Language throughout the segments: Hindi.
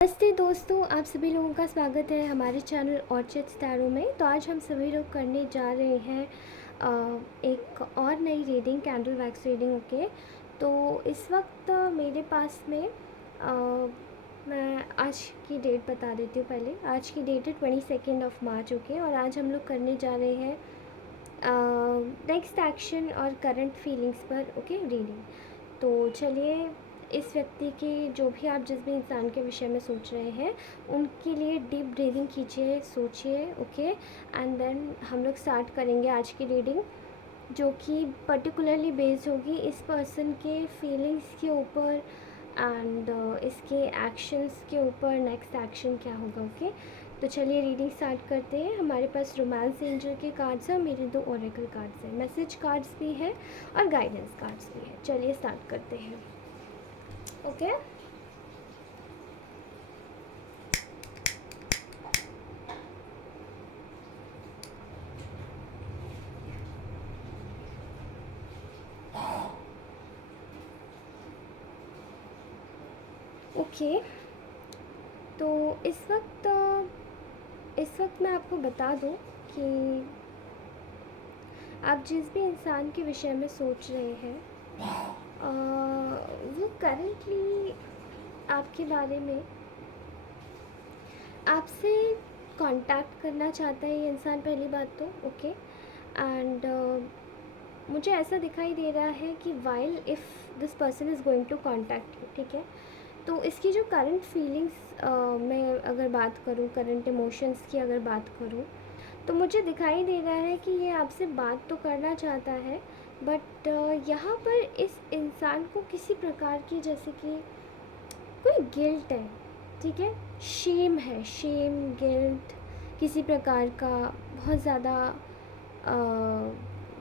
नमस्ते दोस्तों, आप सभी लोगों का स्वागत है हमारे चैनल ऑर्चिड टैरो में। तो आज हम सभी लोग करने जा रहे हैं एक और नई reading, candle wax reading. Okay, तो इस वक्त मेरे पास में मैं आज की डेट बता देती हूँ। पहले आज की डेट है 22 मार्च। ओके, और आज हम लोग करने जा रहे हैं नेक्स्ट एक्शन और करंट फीलिंग्स पर ओके रीडिंग। तो चलिए, इस व्यक्ति के जो भी आप जिस भी इंसान के विषय में सोच रहे हैं उनके लिए डीप ब्रीदिंग कीजिए, सोचिए। ओके, एंड देन हम लोग स्टार्ट करेंगे आज की रीडिंग, जो कि पर्टिकुलरली बेस्ड होगी इस पर्सन के फीलिंग्स के ऊपर एंड इसके एक्शंस के ऊपर। नेक्स्ट एक्शन क्या होगा। ओके, तो चलिए रीडिंग स्टार्ट करते हैं। हमारे पास रोमांस एंजल के कार्ड्स हैं, मेरे 2 ओरेकल कार्ड्स हैं, मैसेज कार्ड्स भी है और गाइडेंस कार्ड्स भी है। चलिए स्टार्ट करते हैं। ओके, ओके, तो इस वक्त मैं आपको बता दूं कि आप जिस भी इंसान के विषय में सोच रहे हैं वो करेंटली आपके बारे में आपसे कांटेक्ट करना चाहता है ये इंसान, पहली बात तो। ओके, एंड मुझे ऐसा दिखाई दे रहा है कि while if this person is going to contact you, ठीक है, तो इसकी जो करंट फीलिंग्स मैं अगर बात करूँ, करंट इमोशंस की अगर बात करूँ, तो मुझे दिखाई दे रहा है कि ये आपसे बात तो करना चाहता है, बट यहाँ पर इस इंसान को किसी प्रकार की, जैसे कि कोई गिल्ट है, ठीक है, शेम है, शेम गिल्ट किसी प्रकार का, बहुत ज़्यादा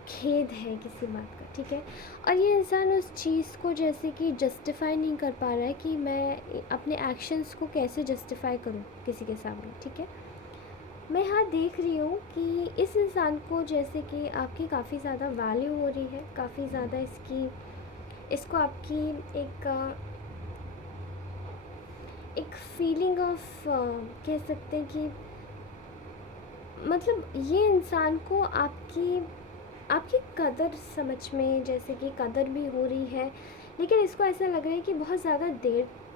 खेद है किसी बात का, ठीक है। और ये इंसान उस चीज़ को जैसे कि जस्टिफाई नहीं कर पा रहा है कि मैं अपने एक्शंस को कैसे जस्टिफाई करूँ किसी के सामने, ठीक है। मैं यहाँ देख रही हूँ कि इस इंसान को जैसे कि आपकी काफ़ी ज़्यादा वैल्यू हो रही है, काफ़ी ज़्यादा इसको आपकी एक फीलिंग ऑफ कह सकते हैं कि, मतलब ये इंसान को आपकी आपकी कदर समझ में, जैसे कि कदर भी हो रही है, लेकिन इसको ऐसा लग रहा है कि बहुत ज़्यादा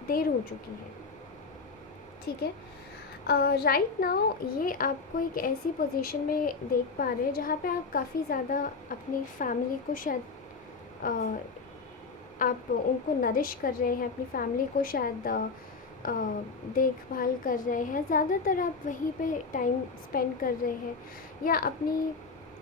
देर हो चुकी है, ठीक है। राइट नाउ ये आपको एक ऐसी पोजीशन में देख पा रहे हैं जहाँ पे आप काफ़ी ज़्यादा अपनी फैमिली को शायद आप उनको नरिश कर रहे हैं, अपनी फैमिली को शायद देखभाल कर रहे हैं, ज़्यादातर आप वहीं पे टाइम स्पेंड कर रहे हैं, या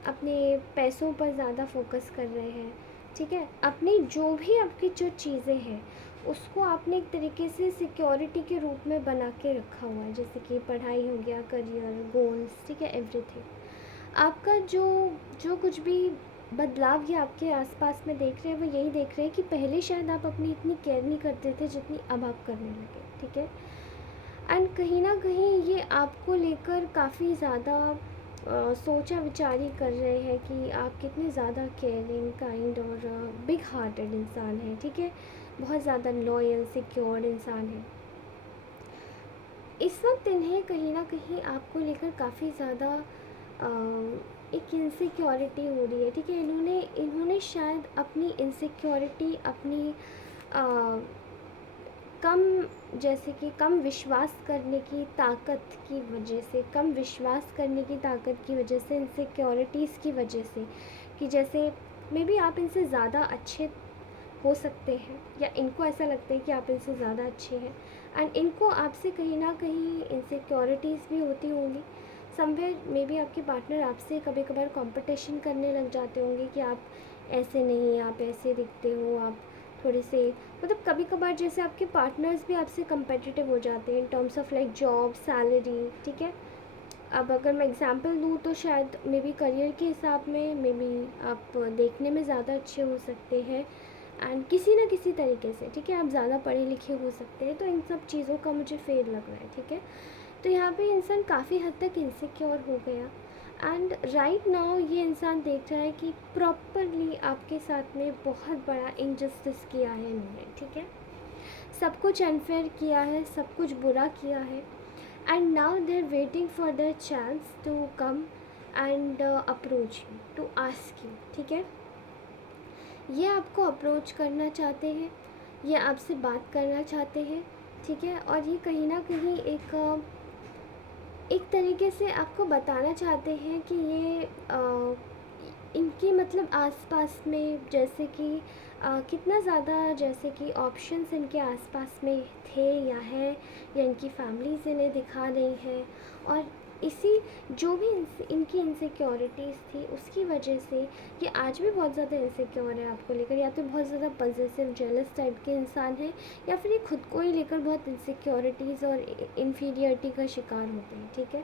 अपने पैसों पर ज़्यादा फोकस कर रहे हैं, ठीक है। अपनी जो भी आपकी जो चीज़ें हैं उसको आपने एक तरीके से सिक्योरिटी के रूप में बना के रखा हुआ है, जैसे कि पढ़ाई हो गया, करियर, गोल्स, ठीक है, एवरीथिंग। आपका जो जो कुछ भी बदलाव ये आपके आसपास में देख रहे हैं, वो यही देख रहे हैं कि पहले शायद आप अपनी इतनी केयर नहीं करते थे जितनी अब आप करने लगे, ठीक है। एंड कहीं ना कहीं ये आपको लेकर काफ़ी ज़्यादा सोचा विचारी कर रहे हैं कि आप कितने ज़्यादा केयरिंग, काइंड और बिग हार्टेड इंसान हैं, ठीक है, बहुत ज़्यादा लॉयल, सिक्योर्ड इंसान है। इस वक्त इन्हें कहीं ना कहीं आपको लेकर काफ़ी ज़्यादा एक इनसिक्योरिटी हो रही है, ठीक है। इन्होंने शायद अपनी इनसिक्योरिटी, अपनी कम, जैसे कि कम विश्वास करने की ताकत की वजह से, कम विश्वास करने की ताकत की वजह से, इनसिक्योरिटीज़ की वजह से, कि जैसे मे बी आप इनसे ज़्यादा अच्छे हो सकते हैं, या इनको ऐसा लगता है कि आप इनसे ज़्यादा अच्छे हैं, एंड इनको आपसे कहीं ना कहीं इनसिक्योरिटीज़ भी होती होंगी समवेयर। मे बी आपके पार्टनर आपसे कभी कभार कंपटीशन करने लग जाते होंगे कि आप ऐसे नहीं, आप ऐसे दिखते हो, आप थोड़े से, मतलब कभी कभार जैसे आपके पार्टनर्स भी आपसे कंपेटिटिव हो जाते हैं in terms of like job, salary, ठीक है। अब अगर मैं एग्जांपल दूँ तो शायद मे बी करियर के हिसाब में मे बी आप देखने में ज़्यादा अच्छे हो सकते हैं, एंड किसी ना किसी तरीके से, ठीक है, आप ज़्यादा पढ़े लिखे हो सकते हैं। तो इन सब चीज़ों का मुझे फेयर लग रहा है, ठीक है। तो यहाँ पे इंसान काफ़ी हद तक इनसिक्योर हो गया, एंड राइट नाउ ये इंसान देख रहा है कि प्रॉपरली आपके साथ में बहुत बड़ा इनजस्टिस किया है इन्होंने, ठीक है। सब कुछ अनफेयर किया है, सब कुछ बुरा किया है, and now they are waiting for their chance to come and approach you, to ask you, ठीक है। ये आपको अप्रोच करना चाहते हैं, ये आपसे बात करना चाहते हैं, ठीक है। और ये कहीं ना कहीं एक तरीके से आपको बताना चाहते हैं कि ये इनके मतलब आसपास में जैसे कि कितना ज़्यादा जैसे कि ऑप्शंस इनके आसपास में थे या है, या इनकी फैमिलीज इन्हें दिखा रही हैं, और इसी जो भी इनकी इनसिक्योरिटीज़ थी उसकी वजह से ये आज भी बहुत ज़्यादा इनसिक्योर है आपको लेकर, या तो बहुत ज़्यादा पॉजिटिव जेलस टाइप के इंसान हैं, या फिर ये खुद को ही लेकर बहुत इनसिक्योरिटीज़ और इन्फीरियरिटी का शिकार होते हैं, ठीक है।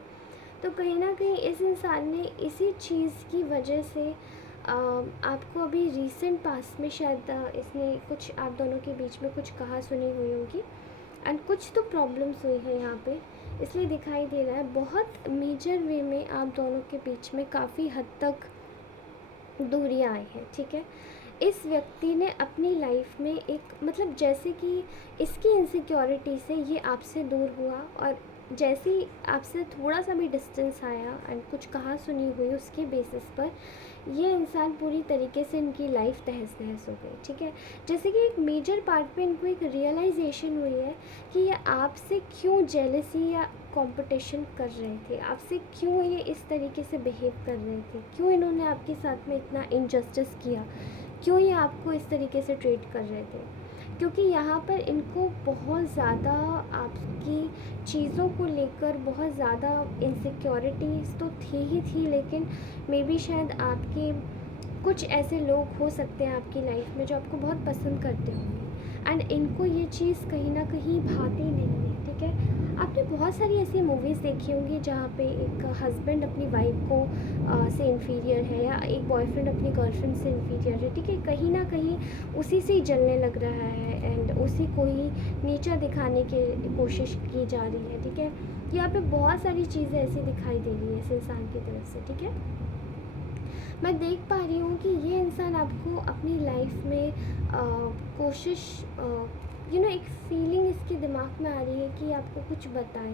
तो कहीं ना कहीं इस इंसान ने इसी चीज़ की वजह से आपको अभी रीसेंट पास्ट में शायद इसने कुछ आप दोनों के बीच में कुछ कहा सुनी हुई होगी, एंड कुछ तो प्रॉब्लम्स हुई है यहाँ पे, इसलिए दिखाई दे रहा है बहुत मेजर वे में आप दोनों के बीच में काफ़ी हद तक दूरियाँ आई हैं, ठीक है। इस व्यक्ति ने अपनी लाइफ में एक मतलब जैसे कि इसकी इनसिक्योरिटी से ये आपसे दूर हुआ, और जैसे ही आपसे थोड़ा सा भी डिस्टेंस आया एंड कुछ कहा सुनी हुई उसके बेसिस पर ये इंसान पूरी तरीके से इनकी लाइफ तहस नहस हो गई, ठीक है। जैसे कि एक मेजर पार्ट पे इनको एक रियलाइजेशन हुई है कि ये आपसे क्यों जेलसी या कंपटीशन कर रहे थे, आपसे क्यों ये इस तरीके से बिहेव कर रहे थे, क्यों इन्होंने आपके साथ में इतना इनजस्टिस किया, क्यों ये आपको इस तरीके से ट्रीट कर रहे थे। क्योंकि यहाँ पर इनको बहुत ज़्यादा आपकी चीज़ों को लेकर बहुत ज़्यादा इनसिक्योरिटीज़ तो थी ही थी, लेकिन मे बी शायद आपके कुछ ऐसे लोग हो सकते हैं आपकी लाइफ में जो आपको बहुत पसंद करते होंगे, एंड इनको ये चीज़ कहीं ना कहीं भाती नहीं है, ठीक है। आपने बहुत सारी ऐसी मूवीज़ देखी होंगी जहाँ पे एक हस्बैंड अपनी वाइफ को से इन्फीरियर है, या एक बॉयफ्रेंड अपनी गर्लफ्रेंड से इन्फीरियर है, ठीक है। कहीं ना कहीं उसी से ही जलने लग रहा है एंड उसी को ही नीचा दिखाने की कोशिश की जा रही है, ठीक है। यहाँ पे बहुत सारी चीज़ें ऐसी दिखाई दे रही है इस इंसान की तरफ से, ठीक है। मैं देख पा रही हूँ कि ये इंसान आपको अपनी लाइफ में कोशिश एक फीलिंग इसके दिमाग में आ रही है कि आपको कुछ बताएं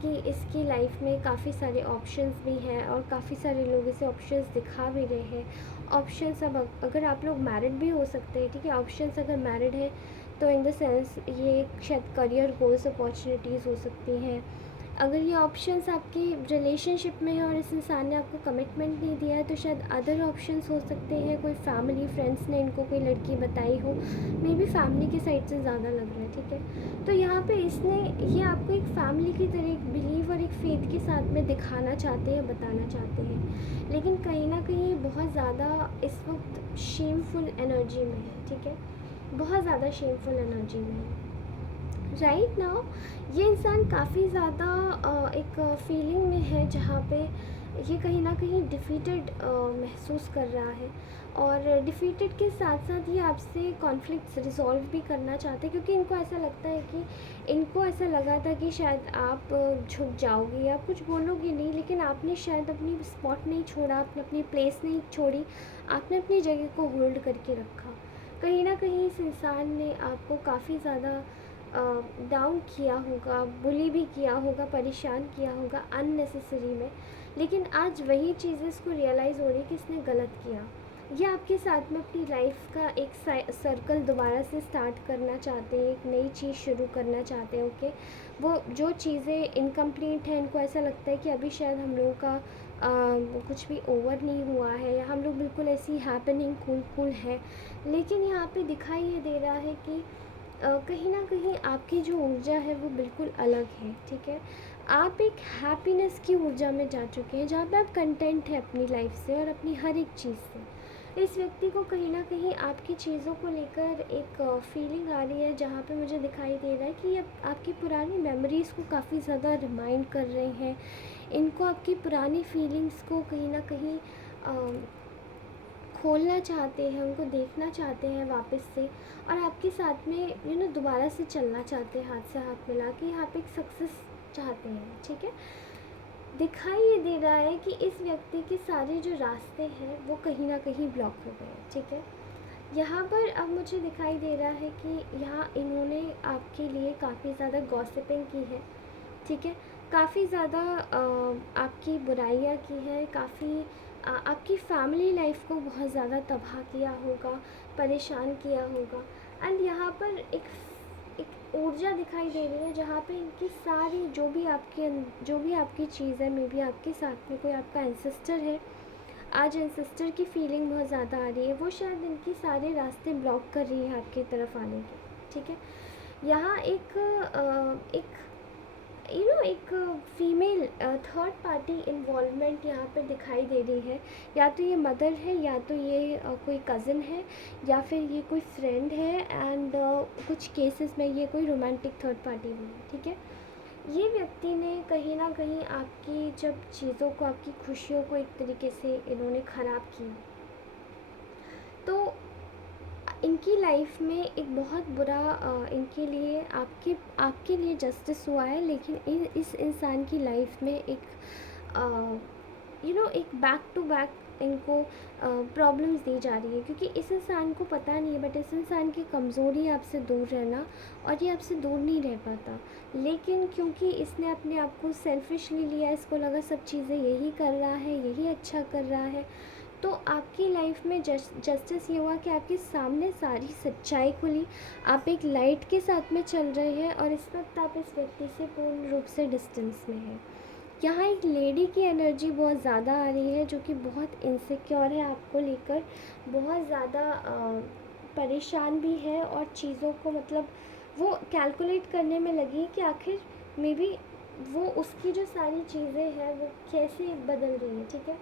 कि इसकी लाइफ में काफ़ी सारे ऑप्शंस भी हैं, और काफ़ी सारे लोग इसे ऑप्शंस दिखा भी रहे हैं। ऑप्शंस अब अगर आप लोग मैरिड भी हो सकते हैं, ठीक है। ऑप्शंस अगर मैरिड है तो इन द सेंस ये शायद करियर गोल्स अपॉर्चुनिटीज़ हो सकती हैं। अगर ये ऑप्शंस आपकी रिलेशनशिप में है और इस इंसान ने आपको कमिटमेंट नहीं दिया है तो शायद अदर ऑप्शंस हो सकते हैं, कोई फैमिली फ्रेंड्स ने इनको कोई लड़की बताई हो, मे बी फैमिली की साइड से ज़्यादा लग रहा है, ठीक है। तो यहाँ पे इसने ये आपको एक फैमिली की तरह एक बिलीव और एक फेथ के साथ में दिखाना चाहते हैं, बताना चाहते हैं, लेकिन कहीं ना कहीं बहुत ज़्यादा इस वक्त शेमफुल एनर्जी में है, ठीक है। बहुत ज़्यादा शेमफुल एनर्जी में है राइट नाउ। ये इंसान काफ़ी ज़्यादा एक फीलिंग में है जहाँ पे ये कहीं ना कहीं डिफीटेड महसूस कर रहा है, और डिफीटेड के साथ साथ ये आपसे कॉन्फ्लिक्ट्स रिजॉल्व भी करना चाहते हैं, क्योंकि इनको ऐसा लगता है कि इनको ऐसा लगा था कि शायद आप झुक जाओगी, आप कुछ बोलोगी नहीं, लेकिन आपने शायद अपनी स्पॉट नहीं छोड़ा, आपने अपनी प्लेस नहीं छोड़ी, आपने अपनी जगह को होल्ड करके रखा। कहीं ना कहीं इस इंसान ने आपको काफ़ी ज़्यादा डाउन किया होगा, बुली भी किया होगा, परेशान किया होगा अननेसेसरी में, लेकिन आज वही चीज़ें इसको रियलाइज़ हो रही है कि इसने गलत किया। ये आपके साथ में अपनी लाइफ का एक सर्कल दोबारा से स्टार्ट करना चाहते हैं, एक नई चीज़ शुरू करना चाहते हैं, ओके। वो जो चीज़ें इनकम्प्लीट हैं, इनको ऐसा लगता है कि अभी शायद हम लोगों का कुछ भी ओवर नहीं हुआ है, या हम लोग बिल्कुल ऐसी हैपनिंग कूल कूल है, लेकिन यहाँ पे दिखाई ये दे रहा है कि कहीं ना कहीं आपकी जो ऊर्जा है वो बिल्कुल अलग है, ठीक है। आप एक हैप्पीनेस की ऊर्जा में जा चुके हैं जहाँ पे आप कंटेंट है अपनी लाइफ से और अपनी हर एक चीज़ से। इस व्यक्ति को कहीं ना कहीं आपकी चीज़ों को लेकर एक फीलिंग आ रही है जहाँ पे मुझे दिखाई दे रहा है कि ये आपकी पुरानी मेमोरीज़ को काफ़ी ज़्यादा रिमाइंड कर रहे हैं। इनको आपकी पुरानी फीलिंग्स को कहीं ना कहीं खोलना चाहते हैं, उनको देखना चाहते हैं वापस से, और आपके साथ में दोबारा से चलना चाहते हैं, हाथ से हाथ मिला के यहाँ पे एक सक्सेस चाहते हैं, ठीक है। दिखाई ये दे रहा है कि इस व्यक्ति के सारे जो रास्ते हैं वो कहीं ना कहीं ब्लॉक हो गए हैं, ठीक है। यहाँ पर अब मुझे दिखाई दे रहा है कि यहाँ इन्होंने आपके लिए काफ़ी ज़्यादा गॉसिपिंग की है, ठीक है। काफ़ी ज़्यादा आपकी बुराइयाँ की है, काफ़ी आपकी फैमिली लाइफ को बहुत ज़्यादा तबाह किया होगा, परेशान किया होगा। एंड यहाँ पर एक ऊर्जा दिखाई दे रही है जहाँ पे इनकी सारी जो भी आपकी चीज़ है, मे बी आपके साथ में कोई आपका एंसेस्टर है। आज एंसेस्टर की फीलिंग बहुत ज़्यादा आ रही है, वो शायद इनकी सारे रास्ते ब्लॉक कर रही है आपकी तरफ आने के, ठीक है। यहाँ एक फीमेल थर्ड पार्टी इन्वॉल्वमेंट यहाँ पे दिखाई दे रही है। या तो ये मदर है, या तो ये कोई कज़न है, या फिर ये कोई फ्रेंड है। एंड कुछ केसेस में ये कोई रोमांटिक थर्ड पार्टी भी है, ठीक है। ये व्यक्ति ने कहीं ना कहीं आपकी जब चीज़ों को, आपकी खुशियों को एक तरीके से इन्होंने ख़राब किया, तो इनकी लाइफ में एक बहुत बुरा इनके लिए आपके लिए जस्टिस हुआ है। लेकिन इस इंसान की लाइफ में एक एक बैक टू बैक इनको प्रॉब्लम्स दी जा रही है, क्योंकि इस इंसान को पता नहीं है, बट इस इंसान की कमज़ोरी है आपसे दूर रहना, और ये आपसे दूर नहीं रह पाता। लेकिन क्योंकि इसने अपने आप को सेल्फिशली लिया, इसको लगा सब चीज़ें यही कर रहा है, यही अच्छा कर रहा है, तो आपकी लाइफ में जस्टिस ये हुआ कि आपके सामने सारी सच्चाई खुली। आप एक लाइट के साथ में चल रहे हैं, और इस वक्त आप इस व्यक्ति से पूर्ण रूप से डिस्टेंस में हैं। यहाँ एक लेडी की एनर्जी बहुत ज़्यादा आ रही है, जो कि बहुत इनसिक्योर है आपको लेकर, बहुत ज़्यादा परेशान भी है, और चीज़ों को मतलब वो कैलकुलेट करने में लगी कि आखिर मे बी वो उसकी जो सारी चीज़ें हैं वो कैसे बदल रही हैं, ठीक है।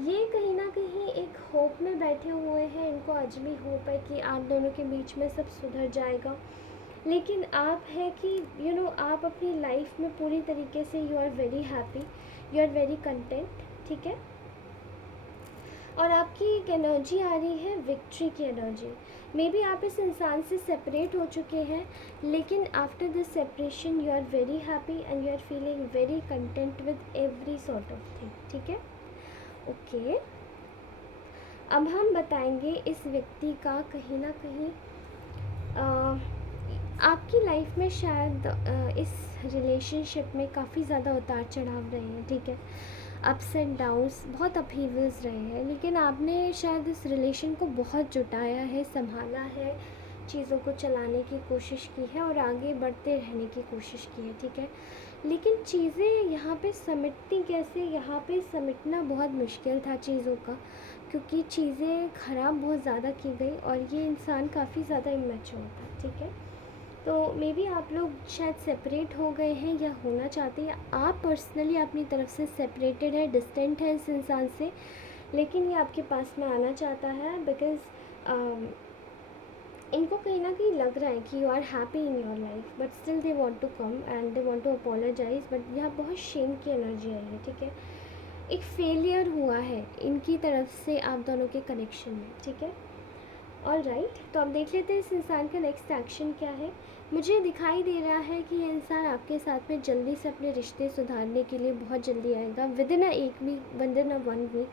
ये कहीं ना कहीं एक होप में बैठे हुए हैं, इनको आज भी होप है कि आप दोनों के बीच में सब सुधर जाएगा। लेकिन आप है कि आप अपनी लाइफ में पूरी तरीके से you are very happy, you are very content, ठीक है। और आपकी एक एनर्जी आ रही है विक्ट्री की एनर्जी। मे बी आप इस इंसान से सेपरेट हो चुके हैं, लेकिन after this separation you are very happy and you are feeling very content with every sort of thing, ठीक है। ओके, अब हम बताएंगे इस व्यक्ति का कहीं ना कहीं आपकी लाइफ में शायद इस रिलेशनशिप में काफ़ी ज़्यादा उतार चढ़ाव रहे हैं, ठीक है। अप्स एंड डाउन्स, बहुत अपहीवल्स रहे हैं, लेकिन आपने शायद इस रिलेशन को बहुत जुटाया है, संभाला है, चीज़ों को चलाने की कोशिश की है, और आगे बढ़ते रहने की कोशिश की है, ठीक है। लेकिन चीज़ें यहाँ पे समेटती कैसे, यहाँ पे समेटना बहुत मुश्किल था चीज़ों का, क्योंकि चीज़ें ख़राब बहुत ज़्यादा की गई, और ये इंसान काफ़ी ज़्यादा इमैच्योर था, ठीक है। तो मे बी आप लोग शायद सेपरेट हो गए हैं, या होना चाहते हैं, आप पर्सनली अपनी तरफ से सेपरेटेड है, डिस्टेंट है इस इंसान से, लेकिन ये आपके पास में आना चाहता है, बिकॉज़ इनको कहीं ना कहीं लग रहा है कि you are happy in your life, but still they want to come and they want to apologize, बट यहाँ बहुत शेम की एनर्जी आई है, ठीक है। एक फेलियर हुआ है इनकी तरफ से आप दोनों के कनेक्शन में, ठीक है। ऑल राइट, तो अब देख लेते हैं इस इंसान का नेक्स्ट एक्शन क्या है। मुझे दिखाई दे रहा है कि ये इंसान आपके साथ में जल्दी से अपने रिश्ते सुधारने के लिए बहुत जल्दी आएगा, विद इन एक वीक, विद इन 1 वीक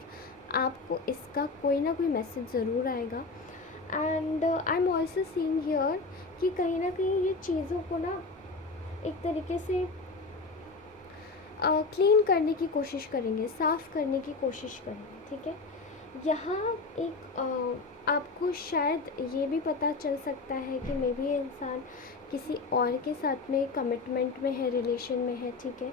आपको इसका कोई ना कोई मैसेज ज़रूर आएगा। And I am also seeing here कि कहीं ना कहीं ये चीज़ों को ना एक तरीके से क्लीन करने की कोशिश करेंगे, साफ़ करने की कोशिश करेंगे, ठीक है। यहाँ एक आपको शायद ये भी पता चल सकता है कि मे बी ये इंसान किसी और के साथ में कमिटमेंट में है, रिलेशन में है, ठीक है।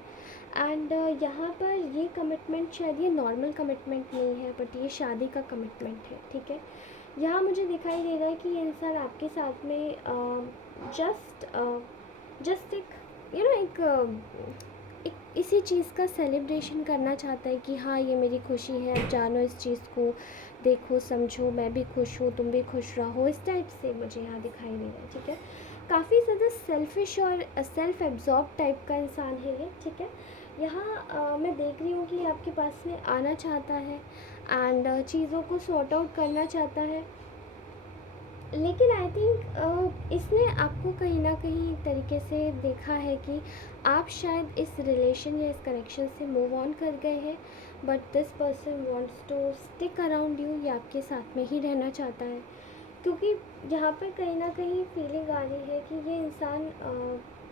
एंड यहाँ पर ये कमिटमेंट शायद ये नॉर्मल कमिटमेंट नहीं है, बट ये शादी का कमिटमेंट है, ठीक है। यहाँ मुझे दिखाई दे रहा है कि ये इंसान आपके साथ में जस्ट एक इसी चीज़ का सेलिब्रेशन करना चाहता है कि हाँ ये मेरी खुशी है, अब जानो इस चीज़ को, देखो समझो, मैं भी खुश हूँ, तुम भी खुश रहो, इस टाइप से मुझे यहाँ दिखाई दे रहा है, ठीक है। काफ़ी ज़्यादा सेल्फिश और सेल्फ एब्जॉर्ब टाइप का इंसान है ये, ठीक है। यहाँ मैं देख रही हूँ कि आपके पास में आना चाहता है एंड चीज़ों को सॉर्ट आउट करना चाहता है, लेकिन आई थिंक इसने आपको कहीं ना कहीं एक तरीके से देखा है कि आप शायद इस रिलेशन या इस कनेक्शन से मूव ऑन कर गए हैं, but this person wants to stick around you, या आपके साथ में ही रहना चाहता है। क्योंकि यहाँ पर कहीं ना कहीं फीलिंग आ रही है कि ये इंसान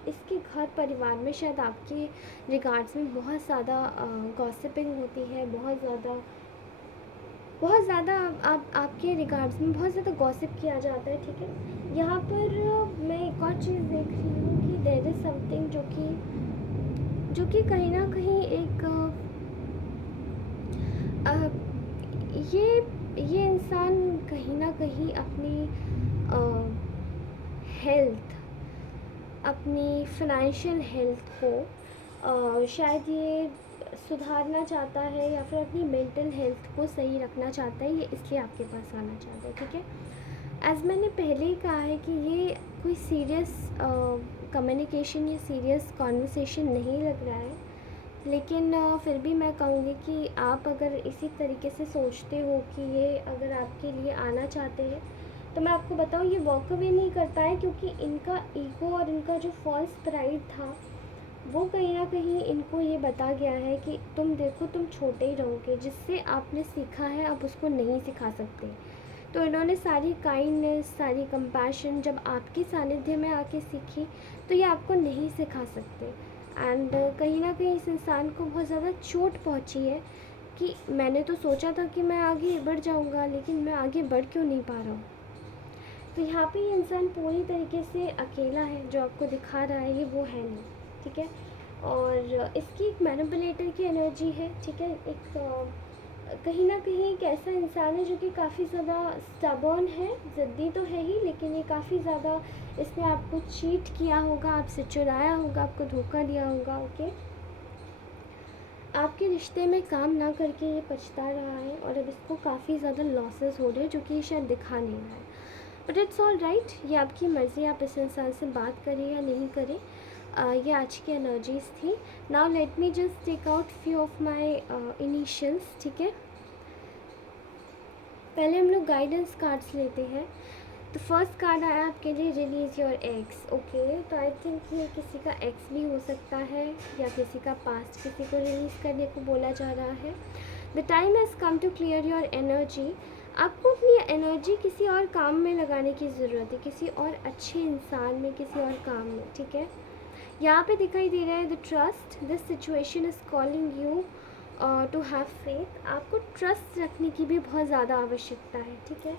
इसके घर परिवार में शायद आपके रिगार्ड्स में बहुत ज़्यादा गॉसिपिंग होती है, बहुत ज़्यादा आप आपके रिगार्ड्स में बहुत ज़्यादा गॉसिप किया जाता है, ठीक है। यहाँ पर मैं एक और चीज़ देख रही हूँ कि देयर इज़ समथिंग जो कि कहीं ना कहीं एक अ, ये इंसान कहीं ना कहीं अपनी हेल्थ, अपनी फाइनेंशियल हेल्थ को शायद ये सुधारना चाहता है या फिर अपनी मेंटल हेल्थ को सही रखना चाहता है, ये इसलिए आपके पास आना चाहता है, ठीक है। एज़ मैंने पहले ही कहा है कि ये कोई सीरियस कम्युनिकेशन या सीरियस कॉन्वर्सेशन नहीं लग रहा है, लेकिन फिर भी मैं कहूँगी कि आप अगर इसी तरीके से सोचते हो कि ये अगर आपके लिए आना चाहते हैं, तो मैं आपको बताऊँ ये वॉक अवे नहीं करता है, क्योंकि इनका ईगो और इनका जो फॉल्स प्राइड था वो कहीं ना कहीं इनको ये बता गया है कि तुम देखो तुम छोटे ही रहोगे, जिससे आपने सीखा है आप उसको नहीं सिखा सकते। तो इन्होंने सारी काइंडनेस, सारी कंपैशन जब आपके सानिध्य में आके सीखी, तो ये आपको नहीं सिखा सकते। एंड कहीं ना कहीं इस इंसान को बहुत ज़्यादा चोट पहुंची है कि मैंने तो सोचा था कि मैं आगे बढ़ जाऊंगा, लेकिन मैं आगे बढ़ क्यों नहीं पा रहा हूँ। तो यहाँ पे ये इंसान पूरी तरीके से अकेला है, जो आपको दिखा रहा है ये वो है नहीं, ठीक है। और इसकी एक मैनिपुलेटर की एनर्जी है, ठीक है। एक कहीं ना कहीं एक ऐसा इंसान है जो कि काफ़ी ज़्यादा स्टबर्न है, ज़िद्दी तो है ही, लेकिन ये काफ़ी ज़्यादा इसने आपको चीट किया होगा, आपसे चुराया होगा, आपको धोखा दिया होगा, ओके। आपके रिश्ते में काम ना करके ये पछता रहा है और अब इसको काफ़ी ज़्यादा लॉसेस हो रहे हैं, जो कि ये शायद दिखा नहीं रहा है। बट इट्स ऑल राइट, ये आपकी मर्ज़ी, आप इस इंसान से बात करें या नहीं करें। ये आज की एनर्जीज़ थी। Now let me just take out few of my initials, ठीक है। पहले हम लोग गाइडेंस कार्ड्स लेते हैं। तो फर्स्ट कार्ड आया आपके लिए, रिलीज़ योर एक्स, ओके। तो आई थिंक ये किसी का एक्स भी हो सकता है या किसी का पास्ट किसी को रिलीज़ करने को बोला जा रहा है। The time has come to clear your energy. आपको अपनी एनर्जी किसी और काम में लगाने की ज़रूरत है, किसी और अच्छे इंसान में, किसी और काम में, ठीक है। यहाँ पे दिखाई दे रहा है the trust, this situation is calling you to have faith. आपको ट्रस्ट रखने की भी बहुत ज़्यादा आवश्यकता है, ठीक है।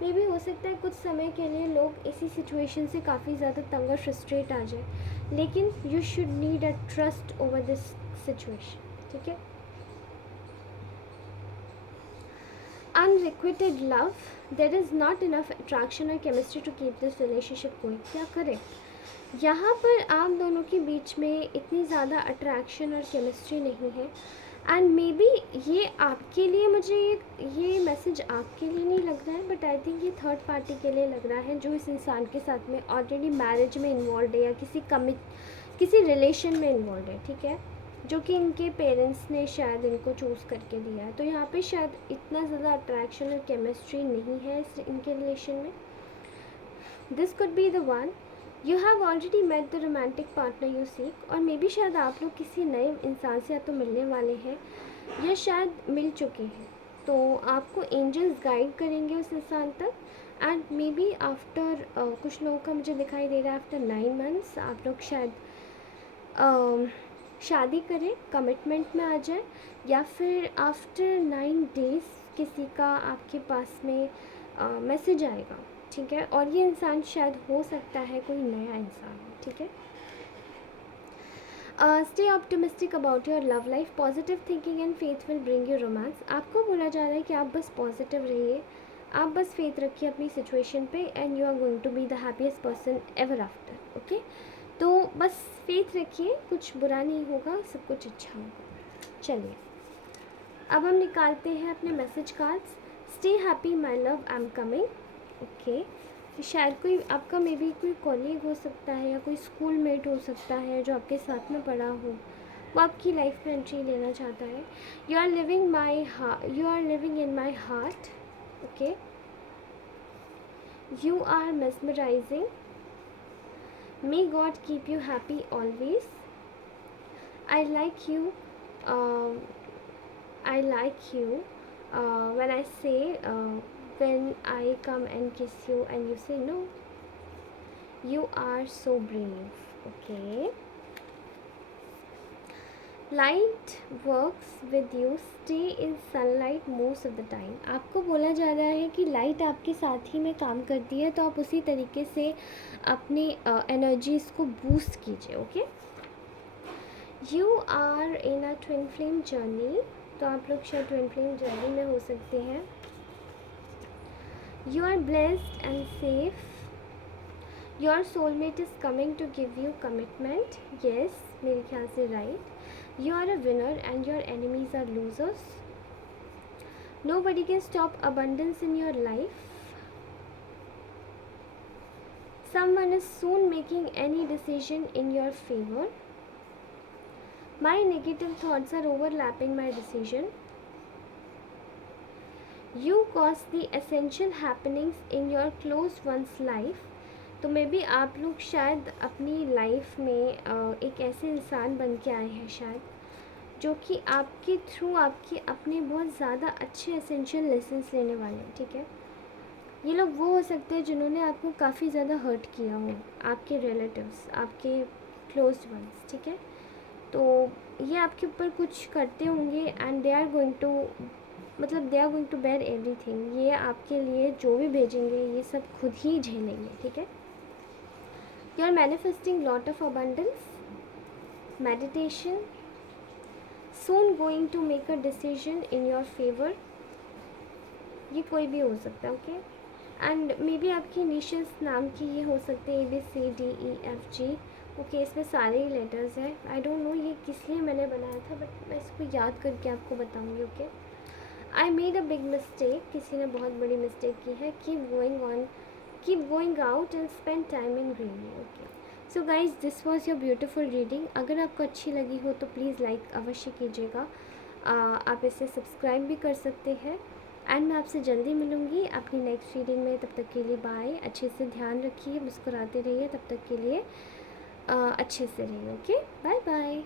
मे भी हो सकता है कुछ समय के लिए लोग इसी सिचुएशन से काफ़ी ज़्यादा तंग और फ्रस्ट्रेट आ जाए, लेकिन you should need a trust over this situation, ठीक है। Unrequited love, there is not enough attraction और chemistry to keep this relationship going. क्या करें, यहाँ पर आप दोनों के बीच में इतनी ज़्यादा अट्रैक्शन और केमिस्ट्री नहीं है। एंड मे बी ये आपके लिए, मुझे ये मैसेज आपके लिए नहीं लग रहा है, बट आई थिंक ये थर्ड पार्टी के लिए लग रहा है, जो इस इंसान के साथ में ऑलरेडी मैरिज में इन्वॉल्व है या किसी रिलेशन में इन्वॉल्व है, ठीक है, जो कि इनके पेरेंट्स ने शायद इनको चूज़ करके दिया है। तो यहाँ पे शायद इतना ज़्यादा अट्रैक्शन और केमिस्ट्री नहीं है इनके रिलेशन में। This could be the one, you have already met the romantic partner you seek. और मे बी शायद आप लोग किसी नए इंसान से या तो मिलने वाले हैं या शायद मिल चुके हैं, तो आपको एंजल्स गाइड करेंगे उस इंसान तक। एंड मे बी आफ्टर कुछ लोगों का मुझे दिखाई दे रहा है आफ्टर 9 मंथ्स आप लोग शायद शादी करें, कमिटमेंट में आ जाए, या फिर आफ्टर 9 डेज़ किसी का आपके पास में मैसेज आएगा, ठीक है। और ये इंसान शायद हो सकता है कोई नया इंसान, ठीक है। Stay optimistic about your love life, positive thinking and faith will bring you romance. आपको बोला जा रहा है कि आप बस पॉजिटिव रहिए, आप बस फेथ रखिए अपनी सिचुएशन पे, and you are going to be the happiest person ever after, okay. तो बस फेथ रखिए, कुछ बुरा नहीं होगा, सब कुछ अच्छा होगा। चलिए अब हम निकालते हैं अपने message cards. Stay happy my love, I am coming, okay. शायद कोई आपका मे बी कोई कॉलीग हो सकता है या कोई स्कूल मेट हो सकता है जो आपके साथ में पढ़ा हो, वो आपकी लाइफ में एंट्री लेना चाहता है। You are living in my heart, okay. You are mesmerizing, may God keep you happy always. I like you, I like you when I say when I come and kiss you and you say no. You are so brave. Okay. Light works with you. Stay in sunlight most of the time. आपको बोला जा रहा है कि लाइट आपके साथ ही में काम करती है, तो आप उसी तरीके से अपनी एनर्जीज को बूस्ट कीजिए. Okay. You are in a twin flame journey. तो आप लोग शायद ट्विन फ्लेम जर्नी में हो सकते हैं. You are blessed and safe. Your soulmate is coming to give you commitment. Yes, मेरे ख्याल से right. You are a winner and your enemies are losers. Nobody can stop abundance in your life. Someone is soon making any decision in your favor. My negative thoughts are overlapping my decision. You cause the essential happenings in your close one's life. तो मे बी आप लोग शायद अपनी लाइफ में एक ऐसे इंसान बन के आए हैं शायद, जो कि आपके थ्रू आपके अपने बहुत ज़्यादा अच्छे एसेंशियल लेसन्स लेने वाले हैं. ठीक है. ये लोग वो हो सकते हैं जिन्होंने आपको काफ़ी ज़्यादा हर्ट किया हो, आपके रिलेटिव्स, आपके क्लोज वंस. ठीक है. तो ये आपके ऊपर कुछ करते होंगे and they are going to, मतलब they are going to bear everything. ये आपके लिए जो भी भेजेंगे ये सब खुद ही झेलेंगे. ठीक है. You are manifesting lot of abundance. Meditation. Soon going to make a decision in your favor. ये कोई भी हो सकता है. ओके. एंड मे बी आपकी इनिशियल्स नाम की ये हो सकते हैं ABCDEFG. ओके. इसमें सारे ही लेटर्स हैं. आई डोंट नो ये किस लिए मैंने बनाया था, बट मैं इसको याद करके आपको बताऊँगी. Okay. I made a big mistake. किसी ने बहुत बड़ी मिस्टेक की है. Keep going on, keep going out and spend time in greenery. Okay, so guys, this was your beautiful reading. अगर आपको अच्छी लगी हो तो प्लीज़ लाइक अवश्य कीजिएगा. आप इसे सब्सक्राइब भी कर सकते हैं. एंड मैं आपसे जल्दी मिलूँगी अपनी नेक्स्ट रीडिंग में. तब तक के लिए बाय. अच्छे से ध्यान रखिए, मुस्कुराते रहिए. तब तक के लिए अच्छे से रहिए. Okay, bye bye.